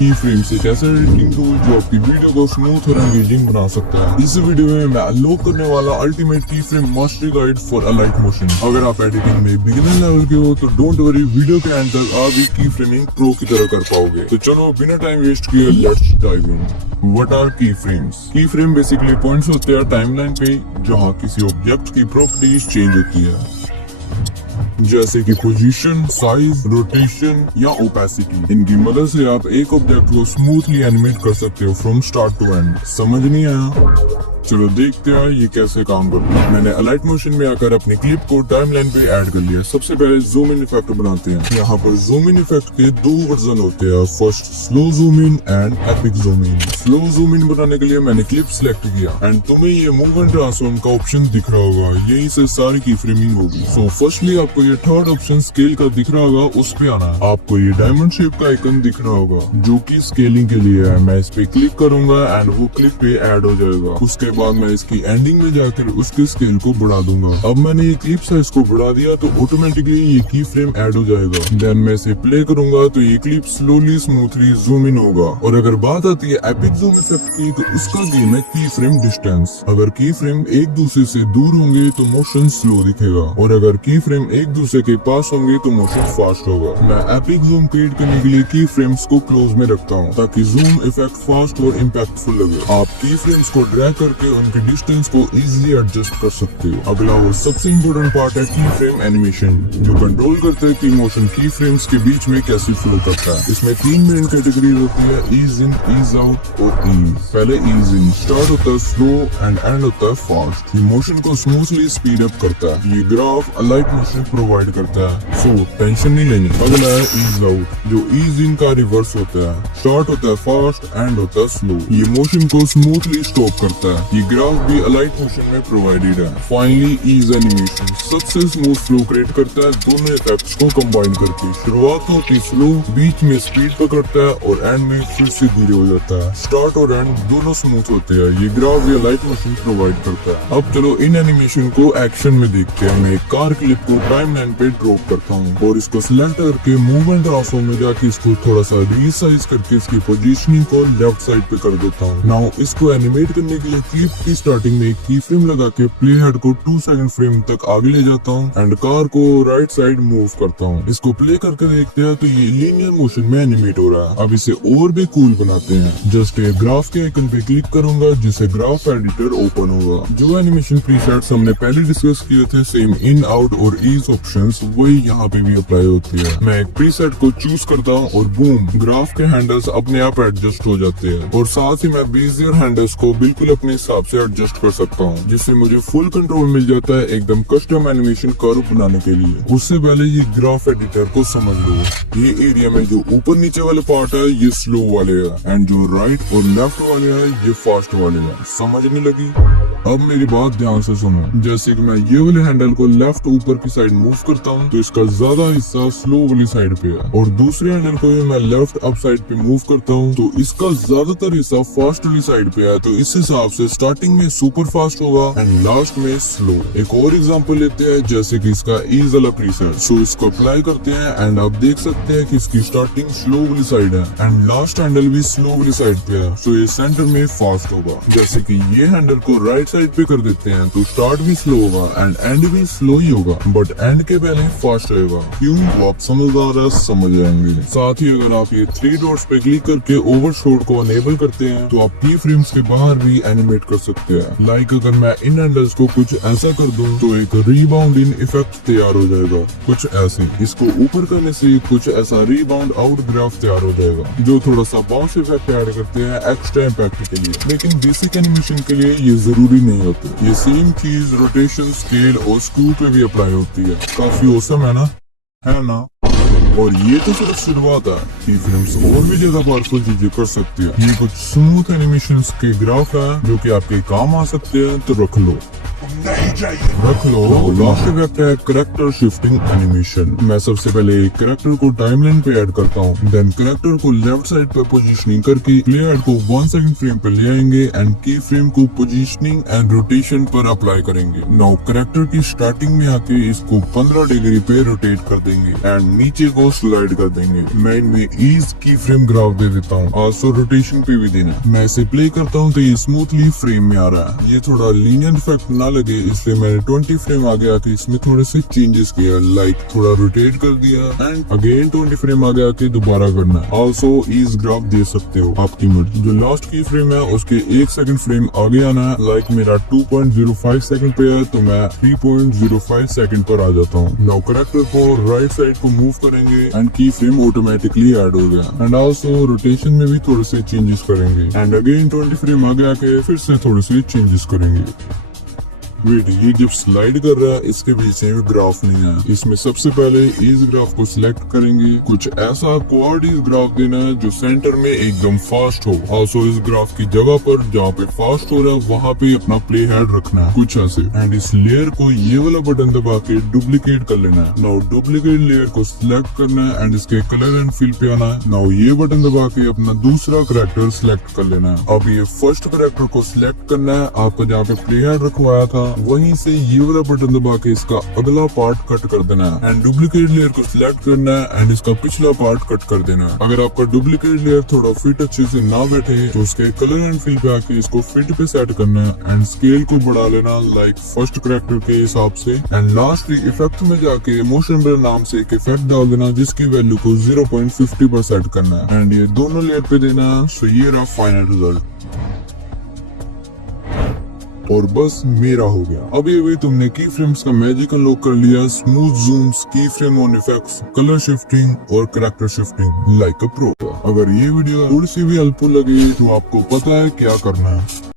की फ्रेम्स एक ऐसा एडिटिंग टूल जो आपकी वीडियो को स्मूथ और एंगेजिंग बना सकता है। इस वीडियो में मैं अनलॉक करने वाला ultimate key frame mastery guide for Alight motion. अगर आप एडिटिंग में बिगिनर लेवल के हो तो डोंट वरी, वीडियो के एंड तक आप भी की फ्रेमिंग प्रो की तरह कर पाओगे। तो चलो बिना टाइम वेस्ट किए let's dive in. What are key frames? Key frame basically points होते हैं टाइमलाइन पे जहाँ किसी ऑब्जेक्ट की प्रॉपर्टीज चेंज होती है, जैसे कि पोजीशन, साइज, रोटेशन या ओपेसिटी। इनकी मदद से आप एक ऑब्जेक्ट को स्मूथली एनिमेट कर सकते हो फ्रॉम स्टार्ट टू एंड। समझ नहीं आया? चलो देखते हैं ये कैसे काम करता है। मैंने अलाइट मोशन में आकर अपनी क्लिप को टाइमलाइन पे ऐड कर लिया। सबसे पहले जूम इन इफेक्ट बनाते हैं। यहाँ पर जूम इन इफेक्ट के दो वर्जन होते हैं, first slow zoom in and epic zoom in. Slow zoom in बनाने के लिए मैंने क्लिप सिलेक्ट किया एंड तुम्हें ये मूव एंड ट्रांसफॉर्म का ऑप्शन दिख रहा होगा, यही से सारी की फ्रेमिंग होगी। सो फर्स्टली आपको ये थर्ड ऑप्शन स्केल का दिख रहा होगा, उस पे आना है। आपको ये डायमंड शेप का आइकन दिख रहा होगा जो की स्केलिंग के लिए है। मैं इस पे क्लिक करूंगा एंड वो क्लिप पे ऐड हो जाएगा। उसके बाद मैं इसकी एंडिंग में जाकर उसके स्केल को बढ़ा दूंगा। अब मैंने ये क्लिप साइज को बढ़ा दिया तो ऑटोमेटिकली ये की फ्रेम ऐड हो जाएगा। देन मैं इसे प्ले करूंगा तो ये clip slowly smoothly zoom in होगा। और अगर बात आती है एपिक जूम इफेक्ट की तो उसका गेम है की फ्रेम डिस्टेंस। अगर की फ्रेम एक दूसरे से दूर होंगे तो मोशन स्लो दिखेगा और अगर की फ्रेम एक दूसरे के पास होंगे तो मोशन फास्ट होगा। मैं एपिक जूम क्रिएट करने के लिए की फ्रेम्स को क्लोज में रखता हूँ ताकि जूम इफेक्ट फास्ट और इम्पैक्टफुल लगे। आप की फ्रेम्स को ड्रैग करके उनके डिस्टेंस को इजीली एडजस्ट कर सकते हो। अगला और सबसे इम्पोर्टेंट पार्ट है की फ्रेम एनिमेशन, जो कंट्रोल करता है कि मोशन की फ्रेम्स के बीच में कैसे फ्लो करता है। इसमें तीन मेन कैटेगरी होती है, ईज इन, ईज आउट और ईज। पहले ईज इन स्टार्ट होता है स्लो एंड एंड होता है फास्ट। ये मोशन को स्मूथली स्पीड अप करता है। ये ग्राफ अलाइट मोशन प्रोवाइड करता है, सो टेंशन नहीं लेनी। अगला है ईज आउट, जो ईज इन का रिवर्स होता है। स्टार्ट होता है फास्ट, एंड होता है स्लो। ये मोशन को स्मूथली स्टॉप करता है। ये ग्राफ भी अलाइट मोशन में प्रोवाइडेड है। फाइनली ईज एनिमेशन सबसे स्मूथ फ्लो क्रिएट करता है दोनों इफेक्ट्स को कंबाइन करके। शुरुआत होती स्लो, बीच में स्पीड पकड़ता है और एंड में फिर से धीरे हो जाता है। स्टार्ट और एंड दोनों स्मूथ होते हैं। ये ग्राफ भी अलाइट मोशन प्रोवाइड करता है। अब चलो इन एनिमेशन को एक्शन में देखते हैं। मैं एक कार क्लिप को टाइमलाइन पे ड्रॉप करता हूँ और इसको सिलेक्ट करके मूव एंड ट्रांसफॉर्म में जाके इसको थोड़ा सा रीसाइज करके इसकी पोजीशनिंग को लेफ्ट साइड पे कर देता हूँ। नाउ इसको एनिमेट करने के लिए क्लिप की स्टार्टिंग में एक की फ्रेम लगा के प्ले हेड को 2 सेकंड फ्रेम तक आगे ले जाता हूँ एंड कार को राइट साइड मूव करता हूँ। इसको प्ले करके देखते हैं तो ये लीनियर मोशन में एनिमेट हो रहा है। अब इसे और भी कूल बनाते हैं। जस्ट एक ग्राफ के आइकन पे क्लिक करूंगा जिससे ग्राफ एडिटर ओपन होगा। जो एनिमेशन प्रीसेट्स हमने पहले डिस्कस किए थे, सेम इन, आउट और ईज ऑप्शंस, वही यहाँ पे भी अप्लाई होती है। मैं एक प्रीसेट को चूज करता हूँ और बूम, ग्राफ के हैंडल्स अपने आप एडजस्ट हो जाते हैं और साथ ही मैं बेजियर हैंडल्स को बिल्कुल अपने हिसाब से एडजस्ट कर सकता हूँ, जिससे मुझे फुल कंट्रोल मिल जाता है एकदम कस्टम एनिमेशन कर्व बनाने के लिए। उससे पहले ये ग्राफ एडिटर को समझ लो। ये एरिया में जो ऊपर नीचे वाले पार्ट है ये स्लो वाले है एंड जो राइट और लेफ्ट वाले है ये फास्ट वाले है। समझ नहीं लगी? अब मेरी बात ध्यान से सुनो। जैसे कि मैं ये वाले हैंडल को लेफ्ट ऊपर की साइड मूव करता हूँ तो इसका ज्यादा हिस्सा स्लो वाली साइड पे है और दूसरे हैंडल को मैं लेफ्ट अप साइड पे मूव करता हूँ तो इसका ज्यादातर हिस्सा फास्ट वाली साइड पे है। तो इस हिसाब से स्टार्टिंग में सुपर फास्ट होगा एंड लास्ट में स्लो। एक और एग्जांपल लेते हैं, जैसे कि इसका ईज वाला प्रीसेट। सो इसको अप्लाई करते हैं एंड आप देख सकते हैं कि इसकी स्टार्टिंग स्लो वाली साइड है एंड लास्ट हैंडल भी स्लो वाली साइड पे है। सो ये सेंटर में फास्ट होगा। जैसे कि ये हैंडल को राइट साइड पे कर देते हैं तो स्टार्ट भी स्लो होगा एंड एंड भी स्लो ही होगा, बट एंड के पहले फास्ट होगा। क्यों? आप समझदार है, समझ जाएंगे। साथ ही अगर आप ये 3 डॉट्स पे क्लिक करके ओवरशॉट को अनेबल करते हैं तो आप की फ्रेम्स के बाहर भी एनिमेट कर सकते हैं। लाइक अगर मैं इन हैंडल्स को कुछ ऐसा कर दूं तो एक रीबाउंड इन इफेक्ट तैयार हो जाएगा, कुछ ऐसे। इसको ऊपर करने से कुछ ऐसा रीबाउंड आउट ग्राफ तैयार हो जाएगा, जो थोड़ा सा बाउंस इफेक्ट ऐड करते हैं एक्स्ट्रा इम्पैक्ट के लिए। लेकिन बेसिक एनिमेशन के लिए ये जरूरी नहीं होते। ये सेम चीज रोटेशन, स्केल और स्क्रू पे भी अप्लाई होती है। काफी औसम है ना? और ये तो सिर्फ शुरुआत है। की फ्रेम्स और भी ज्यादा पावरफुल चीजें कर सकती है। ये कुछ स्मूथ एनिमेशन के ग्राफ है जो कि आपके काम आ सकते हैं, तो रख लो। लास्ट इफेक्ट है कैरेक्टर शिफ्टिंग एनिमेशन। मैं सबसे पहले कैरेक्टर को टाइमलाइन पे ऐड करता हूँ, देन कैरेक्टर को लेफ्ट साइड पे पोजीशनिंग करके प्ले हेड को 1 सेकंड फ्रेम पे ले आएंगे एंड की फ्रेम को पोजीशनिंग एंड रोटेशन पर अप्लाई करेंगे। नाउ कैरेक्टर की स्टार्टिंग में आके इसको 15 डिग्री पे रोटेट कर देंगे एंड नीचे को को स्लाइड कर देंगे। मैं इनमें ईज की फ्रेम ग्राफ दे देता हूँ, आल्सो रोटेशन पे भी देना। मैं इसे प्ले करता हूँ तो ये स्मूथली फ्रेम में आ रहा है। ये थोड़ा लीनियर इफेक्ट ना लगे इसलिए मैंने 20 फ्रेम आगे आके इसमें थोड़े से चेंजेस किया, लाइक थोड़ा रोटेट कर दिया एंड अगेन 20 फ्रेम आगे आके दोबारा करना। आल्सो ईज ग्राफ दे सकते हो, आपकी मर्जी। जो लास्ट की फ्रेम है उसके 1 सेकंड फ्रेम आगे आना है, लाइक मेरा 2.05 सेकंड पे है तो मैं 3.05 सेकंड पर आ जाता हूँ। नाउ करेक्टर को राइट साइड को मूव करेंगे एंड की फ्रेम ऑटोमेटिकली ऐड हो गया। एंड आल्सो रोटेशन में भी थोड़े से चेंजेस करेंगे एंड अगेन 20 फ्रेम आगे आके फिर से थोड़े से चेंजेस करेंगे। वेट, ये जब स्लाइड कर रहा है इसके पीछे में ग्राफ नहीं है। इसमें सबसे पहले इस ग्राफ को सिलेक्ट करेंगे, कुछ ऐसा क्वाड इस ग्राफ देना है जो सेंटर में एकदम फास्ट हो। आल्सो इस ग्राफ की जगह पर जहाँ पे फास्ट हो रहा है वहाँ पे अपना प्ले हेड रखना है कुछ ऐसे। एंड इस लेयर को ये वाला बटन दबा के डुप्लीकेट कर लेना है। नाउ डुप्लीकेट लेयर को सिलेक्ट करना है एंड इसके कलर एंड फिल पे आना है। नाउ ये बटन दबा के अपना दूसरा करेक्टर सिलेक्ट कर लेना है। अब ये फर्स्ट करेक्टर को सिलेक्ट करना है, आपको जहाँ पे प्ले हेड रखवाया था वहीं से ये वाला बटन दबा के इसका अगला पार्ट कट कर देना है एंड डुप्लीकेट लेयर को सिलेक्ट करना है एंड इसका पिछला पार्ट कट कर देना है। अगर आपका डुप्लीकेट लेयर थोड़ा फिट अच्छे से ना बैठे तो उसके कलर एंड फिल पे आके इसको फिट पे सेट करना है एंड स्केल को बढ़ा लेना लाइक फर्स्ट करेक्टर के हिसाब से। एंड लास्टली इफेक्ट में जाके मोशन ब्लर नाम से एक इफेक्ट डाल देना जिसकी वैल्यू को 0.50 पर सेट करना है एंड ये दोनों लेयर पे देना। सो ये रहा फाइनल रिजल्ट और बस मेरा हो गया। अभी तुमने की फ्रेम्स का मैजिक अनलॉक कर लिया, smooth zooms, key frame on effects, colour shifting और character shifting like a pro. अगर ये वीडियो थोड़ी सी भी हेल्पफुल लगी तो आपको पता है क्या करना है।